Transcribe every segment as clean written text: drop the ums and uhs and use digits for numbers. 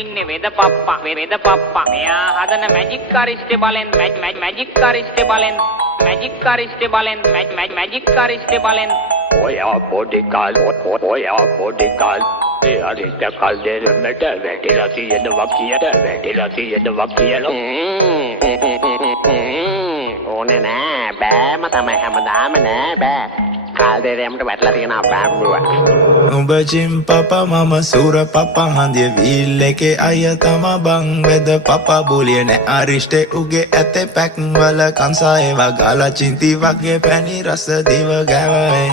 ඉන්නේ වෙද පප්පා මෙයා හදන මැජික් අරිස්ටේ බලෙන් මැජික් අරිස්ටේ බලෙන් මැජික් අරිස්ටේ බලෙන් මැජික් අරිස්ටේ බලෙන් ඔයා පොඩි කාල් ඒ අරිස්ට කල්දෙරමට වැටිලා තියෙනවා කියලා ඕනේ නෑ බෑම තමයි හැමදාම නෑ බෑ කල්දෙරමට වැටලා තියෙනවා බෑම්බුවා උඹ ජිම් පපා මම සූර පපා හන්දිය වීල් එකේ අයියා තමා බං වෙද පපා බෝලිය නෑ අරිෂ්ටේ උගේ ඇතේ පැක් වල කංසා ඒවා ගාලා චින්ති වගේ පැණි රස දිව ගෑවයි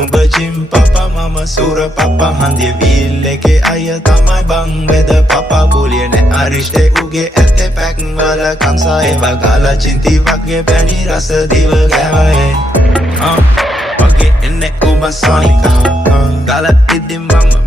උඹ ජිම් පපා මම සූර පපා හන්දිය වීල් එකේ අයියා තමයි බං වෙද පපා බෝලිය නෑ අරිෂ්ටේ උගේ ඇතේ පැක් වල කංසා ඒවා ගාලා චින්ති වගේ පැණි රස දිව ගෑවයි Pagi ini ubah Sonica Gala idi mama